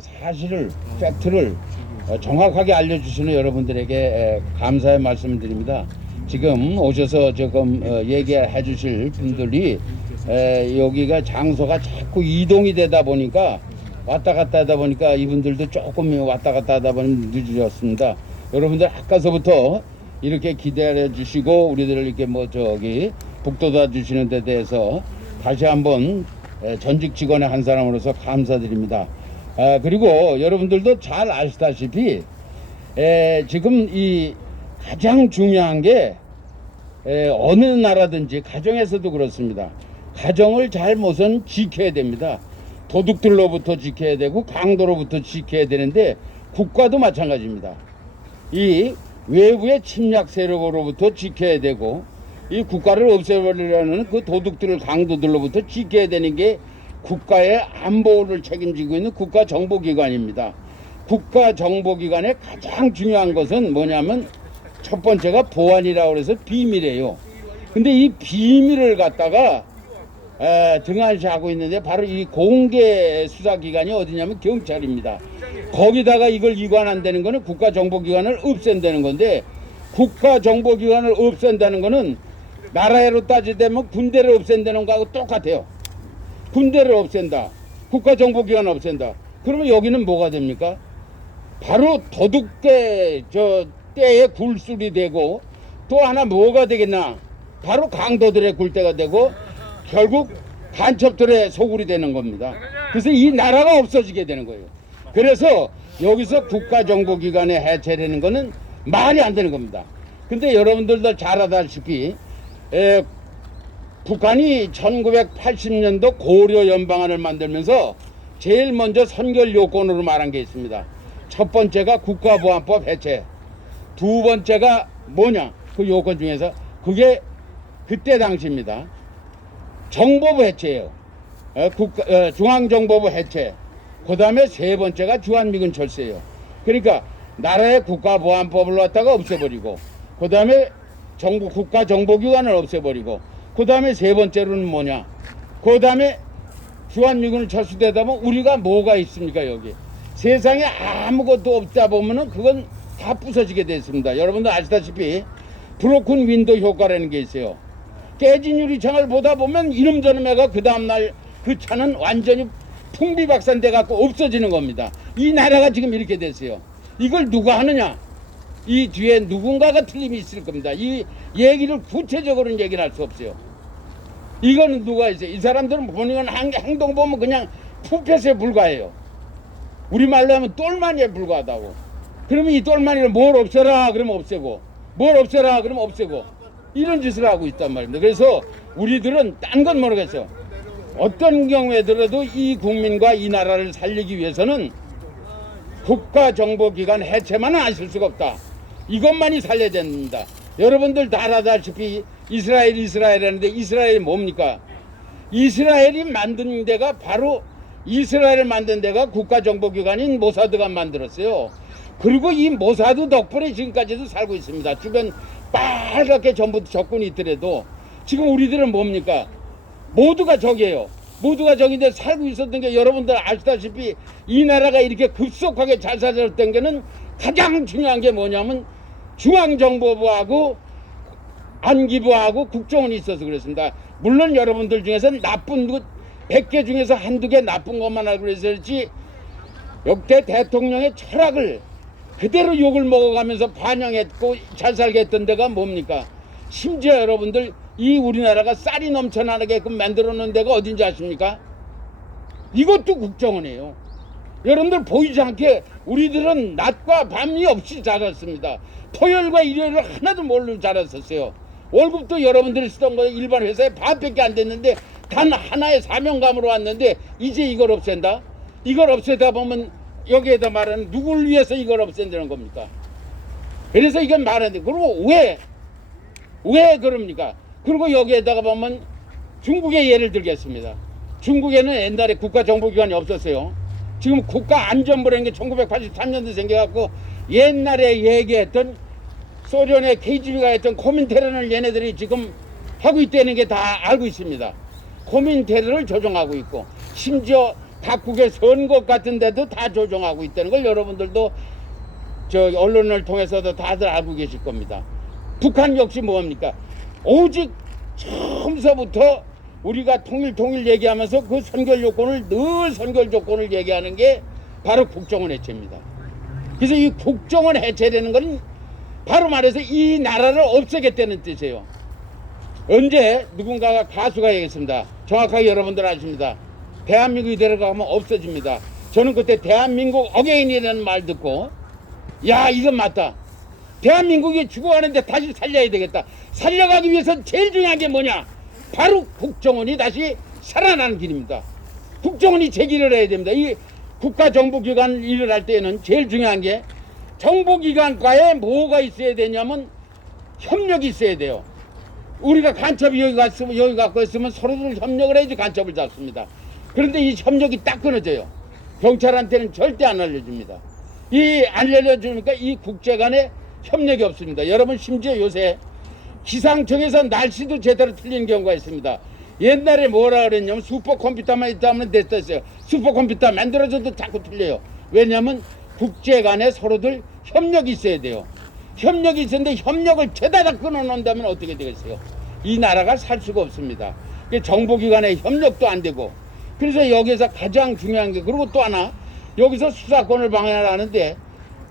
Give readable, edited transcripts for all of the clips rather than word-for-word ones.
사실을, 팩트를 정확하게 알려주시는 여러분들에게 감사의 말씀을 드립니다. 지금 오셔서 조금 얘기해 주실 분들이 여기가 장소가 자꾸 이동이 되다 보니까 왔다 갔다 하다 보니까 이분들도 조금 왔다 갔다 하다 보니 늦어졌습니다. 여러분들 아까서부터 이렇게 기다려 주시고 우리들을 이렇게 북돋아 주시는 데 대해서 다시 한번 전직 직원의 한 사람으로서 감사드립니다. 그리고 여러분들도 잘 아시다시피 지금 이 가장 중요한 게 어느 나라든지 가정에서도 그렇습니다. 가정을 잘못은 지켜야 됩니다. 도둑들로부터 지켜야 되고 강도로부터 지켜야 되는데 국가도 마찬가지입니다. 이 외부의 침략 세력으로부터 지켜야 되고 이 국가를 없애버리려는 그 도둑들을 강도들로부터 지켜야 되는 게 국가의 안보를 책임지고 있는 국가정보기관입니다. 국가정보기관의 가장 중요한 것은 뭐냐면 첫 번째가 보안이라고 해서 비밀이에요. 근데 이 비밀을 갖다가 등한시하고 있는데 바로 이 공개 수사기관이 어디냐면 경찰입니다. 거기다가 이걸 이관한다는 거는 국가정보기관을 없앤다는 건데 국가정보기관을 없앤다는 거는 나라로 따지자면 군대를 없앤다는 거하고 똑같아요. 군대를 없앤다. 국가정보기관을 없앤다. 그러면 여기는 뭐가 됩니까? 바로 도둑대 때에 굴술이 되고 또 하나 뭐가 되겠나? 바로 강도들의 굴대가 되고 결국 간첩들의 소굴이 되는 겁니다. 그래서 이 나라가 없어지게 되는 거예요. 그래서 여기서 국가정보기관의 해체라는 거는 말이 안 되는 겁니다. 근데 여러분들도 잘 아다시피 북한이 1980년도 고려 연방안을 만들면서 제일 먼저 선결 요건으로 말한 게 있습니다. 첫 번째가 국가보안법 해체, 두 번째가 뭐냐? 그 요건 중에서 그게 그때 당시입니다. 정보부 해체예요. 중앙정보부 해체. 그 다음에 세 번째가 주한미군 철수예요. 그러니까 나라의 국가보안법을 갖다가 없애버리고 그 다음에 국가정보기관을 없애버리고 그 다음에 세 번째로는 뭐냐? 그 다음에 주한미군을 철수되다 보면 우리가 뭐가 있습니까 여기? 세상에 아무것도 없다 보면은 그건 다 부서지게 됐습니다. 여러분들 아시다시피 브로큰 윈도우 효과라는 게 있어요. 깨진 유리창을 보다 보면 이놈저놈 애가 그 다음날 그 차는 완전히 풍비박산돼 갖고 없어지는 겁니다. 이 나라가 지금 이렇게 됐어요. 이걸 누가 하느냐? 이 뒤에 누군가가 틀림이 있을 겁니다. 이 얘기를 구체적으로는 얘기를 할 수 없어요. 이거는 누가 있어요? 이 사람들은 본인은 행동 보면 그냥 푸펫에 불과해요. 우리말로 하면 똘마니에 불과하다고. 그러면 이 똘마니를 뭘 없애라 그러면 없애고 뭘 없애라 그러면 없애고 이런 짓을 하고 있단 말입니다. 그래서 우리들은 딴 건 모르겠어요. 어떤 경우에 들어도 이 국민과 이 나라를 살리기 위해서는 국가정보기관 해체만은 안 쓸 수가 없다. 이것만이 살려야 됩니다. 여러분들 다 알다시피 이스라엘 하는데 이스라엘이 뭡니까? 이스라엘이 만든 데가 바로 이스라엘을 만든 데가 국가정보기관인 모사드가 만들었어요. 그리고 이 모사드 덕분에 지금까지도 살고 있습니다. 주변 빨갛게 전부 적군이 있더라도 지금 우리들은 뭡니까? 모두가 적이에요. 모두가 적인데 살고 있었던 게 여러분들 아시다시피 이 나라가 이렇게 급속하게 잘 살았던 게는 가장 중요한 게 뭐냐면 중앙정보부하고 안기부하고 국정원이 있어서 그렇습니다. 물론 여러분들 중에서는 나쁜 것 100개 중에서 한두 개 나쁜 것만 알고 그랬을지 역대 대통령의 철학을 그대로 욕을 먹어가면서 반영했고 잘 살게 했던 데가 뭡니까? 심지어 여러분들 이 우리나라가 쌀이 넘쳐나게끔 만들어 놓은 데가 어딘지 아십니까? 이것도 국정원이에요. 여러분들 보이지 않게 우리들은 낮과 밤이 없이 자랐습니다. 토요일과 일요일을 하나도 모르고 자랐었어요. 월급도 여러분들이 쓰던 거 일반 회사에 반밖에 안 됐는데 단 하나의 사명감으로 왔는데 이제 이걸 없앤다? 이걸 없애다 보면 여기에다 말하는 누굴 위해서 이걸 없앤다는 겁니까? 그래서 이건 말하는데 그리고 왜 그럽니까? 그리고 여기에다가 보면 중국의 예를 들겠습니다. 중국에는 옛날에 국가정보기관이 없었어요. 지금 국가안전부라는 게 1983년도에 생겨갖고 옛날에 얘기했던 소련의 KGB가 했던 코민테른을 얘네들이 지금 하고 있다는 게 다 알고 있습니다. 코민테른을 조종하고 있고 심지어 각국의 선거 같은 데도 다 조종하고 있다는 걸 여러분들도 저 언론을 통해서도 다들 알고 계실 겁니다. 북한 역시 뭡니까? 오직 처음서부터 우리가 통일 얘기하면서 그 선결 조건을 늘 선결 조건을 얘기하는 게 바로 국정원 해체입니다. 그래서 이 국정원 해체되는 건 바로 말해서 이 나라를 없애겠다는 뜻이에요. 언제 누군가가 가수가 얘기했습니다. 정확하게 여러분들 아십니다. 대한민국이 들어가면 없어집니다. 저는 그때 대한민국 어게인이라는 말 듣고 야 이건 맞다. 대한민국이 죽어가는데 다시 살려야 되겠다. 살려가기 위해서 제일 중요한 게 뭐냐? 바로 국정원이 다시 살아나는 길입니다. 국정원이 제기를 해야 됩니다. 이 국가정보기관 일을 할 때는 제일 중요한 게 정보기관과에 뭐가 있어야 되냐면 협력이 있어야 돼요. 우리가 간첩이 여기 갖고 있으면 서로들 협력을 해야지 간첩을 잡습니다. 그런데 이 협력이 딱 끊어져요. 경찰한테는 절대 안 알려줍니다. 안 알려주니까 이 국제 간에 협력이 없습니다. 여러분 심지어 요새 기상청에서 날씨도 제대로 틀리는 경우가 있습니다. 옛날에 뭐라 그랬냐면 슈퍼컴퓨터만 있다면 됐었어요. 슈퍼컴퓨터 만들어줘도 자꾸 틀려요. 왜냐하면 국제 간에 서로들 협력이 있어야 돼요. 협력이 있었는데 협력을 죄다 끊어놓는다면 어떻게 되겠어요? 이 나라가 살 수가 없습니다. 정보기관의 협력도 안 되고 그래서 여기서 가장 중요한 게 그리고 또 하나 여기서 수사권을 방해하는데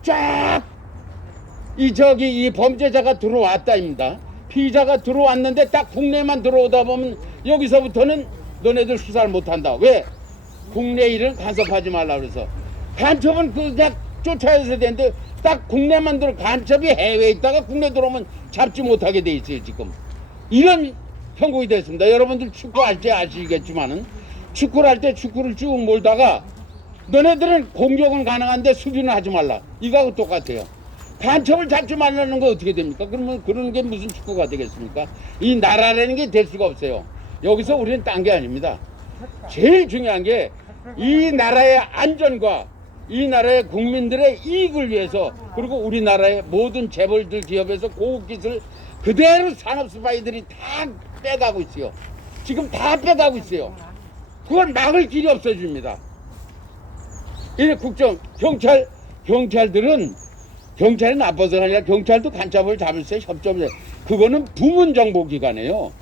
쫙 이 범죄자가 들어왔다입니다. 피의자가 들어왔는데 딱 국내만 들어오다 보면 여기서부터는 너네들 수사를 못한다. 왜? 국내 일을 간섭하지 말라 그래서 간첩은 그냥 쫓아야서 되는데 딱 국내만 간첩이 해외에 있다가 국내 들어오면 잡지 못하게 돼 있어요 지금. 이런 형국이 됐습니다. 여러분들 축구할 때 아시겠지만은 축구를 할 때 축구를 쭉 몰다가 너네들은 공격은 가능한데 수비는 하지 말라. 이거하고 똑같아요. 간첩을 잡지 말라는 거 어떻게 됩니까? 그러면 그런 게 무슨 축구가 되겠습니까? 이 나라라는 게 될 수가 없어요. 여기서 우리는 딴 게 아닙니다. 제일 중요한 게 이 나라의 안전과 이 나라의 국민들의 이익을 위해서 그리고 우리나라의 모든 재벌들 기업에서 고급기술 그대로 산업 스파이들이 다 빼가고 있어요. 지금 다 빼가고 있어요. 그걸 막을 길이 없어집니다. 이 경찰이 나빠서가 아니라 경찰도 간첩을 잡을 때 협조를 해. 그거는 부문정보기관이에요.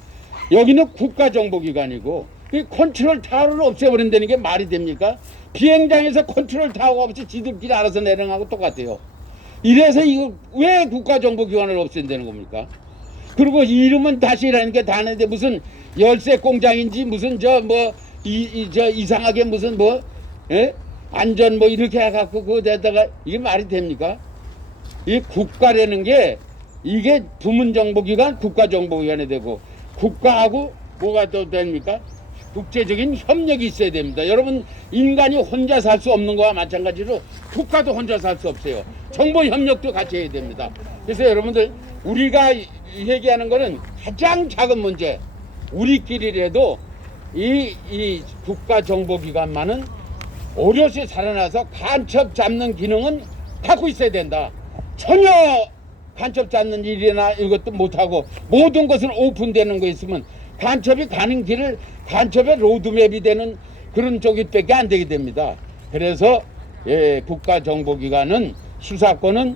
여기는 국가정보기관이고 이 컨트롤 타워를 없애버린다는 게 말이 됩니까? 비행장에서 컨트롤 타워가 없이 지들끼리 알아서 내려가고 똑같아요. 이래서 이거 왜 국가정보기관을 없앤다는 겁니까? 그리고 이름은 다시 이라니까 다 하는데 무슨 열쇠 공장인지 무슨 이상하게 무슨 안전 이렇게 해갖고 그거에다가 이게 말이 됩니까? 이 국가라는 게 이게 부문정보기관 국가정보기관이 되고 국가하고 뭐가 또 됩니까? 국제적인 협력이 있어야 됩니다. 여러분 인간이 혼자 살 수 없는 거와 마찬가지로 국가도 혼자 살 수 없어요. 정보 협력도 같이 해야 됩니다. 그래서 여러분들 우리가 얘기하는 거는 가장 작은 문제 우리끼리라도 이 국가정보기관만은 오롯이 살아나서 간첩 잡는 기능은 갖고 있어야 된다. 전혀 간첩 잡는 일이나 이것도 못하고 모든 것은 오픈되는 거 있으면 간첩이 가는 길을 간첩의 로드맵이 되는 그런 쪽이밖에 안 되게 됩니다. 그래서 국가정보기관은 수사권은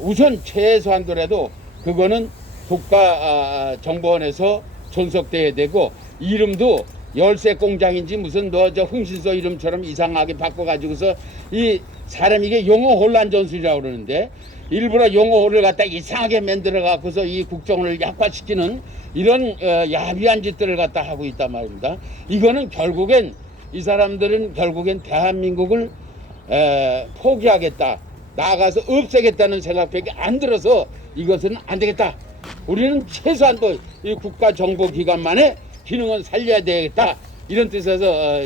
우선 최소한도라도 그거는 국가정보원에서 존속돼야 되고 이름도 열쇠 공장인지 무슨 흥신소 이름처럼 이상하게 바꿔가지고서 이 사람 이게 용어 혼란 전술이라고 그러는데 일부러 용어를 갖다 이상하게 만들어 갖고서 이 국정을 약화시키는 이런 야비한 짓들을 갖다 하고 있단 말입니다. 이거는 결국엔 이 사람들은 결국엔 대한민국을 포기하겠다 나아가서 없애겠다는 생각밖에 안 들어서 이것은 안 되겠다. 우리는 최소한도 이 국가정보기관만의 기능은 살려야 되겠다 이런 뜻에서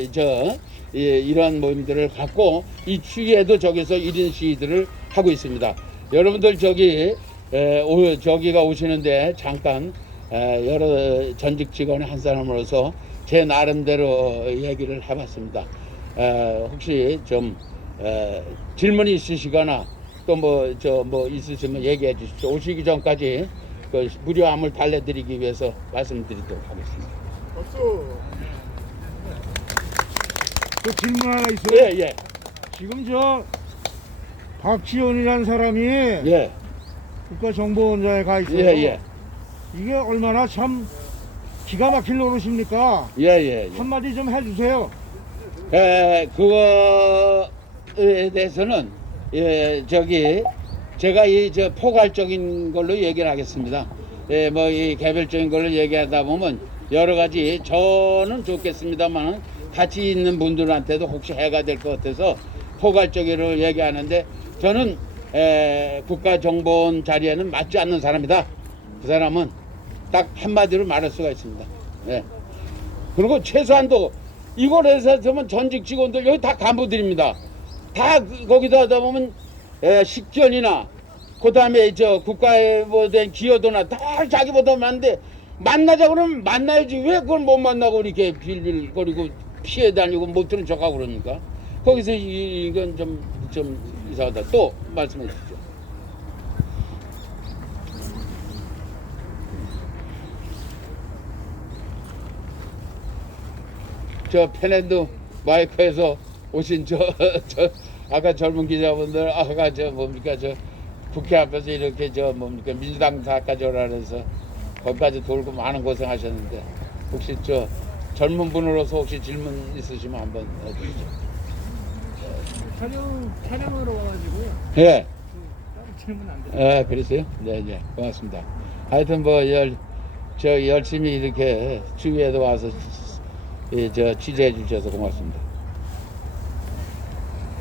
이런 모임들을 갖고 이 추위에도 저기서 1인 시위들을 하고 있습니다. 여러분들 저기가 오시는데 잠깐 여러 전직 직원의 한 사람으로서 제 나름대로 얘기를 해봤습니다. 혹시 좀 질문이 있으시거나 또 있으시면 얘기해 주십시오. 오시기 전까지 그 무료 암을 달래드리기 위해서 말씀드리도록 하겠습니다. 박수. 그 질문 하나 있어요. 예, 예, 지금 저 박지원이라는 사람이 예, 국가정보원장에 가 있어요. 예, 예, 이게 얼마나 참 기가 막힐 노릇입니까? 예, 예. 한마디 좀 해주세요. 그거에 대해서는 저기 제가 이 저 포괄적인 걸로 얘기를 하겠습니다. 뭐 이 개별적인 걸로 얘기하다 보면 여러 가지 저는 좋겠습니다만 같이 있는 분들한테도 혹시 해가 될 것 같아서 포괄적으로 얘기하는데 저는 국가정보원 자리에는 맞지 않는 사람이다. 그 사람은 딱 한마디로 말할 수가 있습니다. 예. 그리고 최소한도 이걸 해서면 전직 직원들 여기 다 간부들입니다. 다 거기다 하다 보면 식견이나 그다음에 저 국가에 뭐된 기여도나 다 자기보다 많은데 만나자 그러면 만나야지 왜 그걸 못 만나고 이렇게 빌빌거리고 피해 다니고 못 들은 척하고 그러니까 거기서 이건 좀 이상하다. 또 말씀해 주시죠. 저 펜앤드 마이크에서 오신 저 아까 젊은 기자분들 아까 저 뭡니까 저 국회 앞에서 이렇게 저 뭡니까 민주당 사까지 오라면서 거기까지 돌고 많은 고생하셨는데 혹시 저 젊은 분으로서 혹시 질문 있으시면 한번 해주시죠. 촬영하러 와가지고요. 예, 따로 질문 안 돼요. 그랬어요? 네, 네, 고맙습니다. 하여튼 뭐 저 열심히 이렇게 주위에도 와서 저 취재해 주셔서 고맙습니다.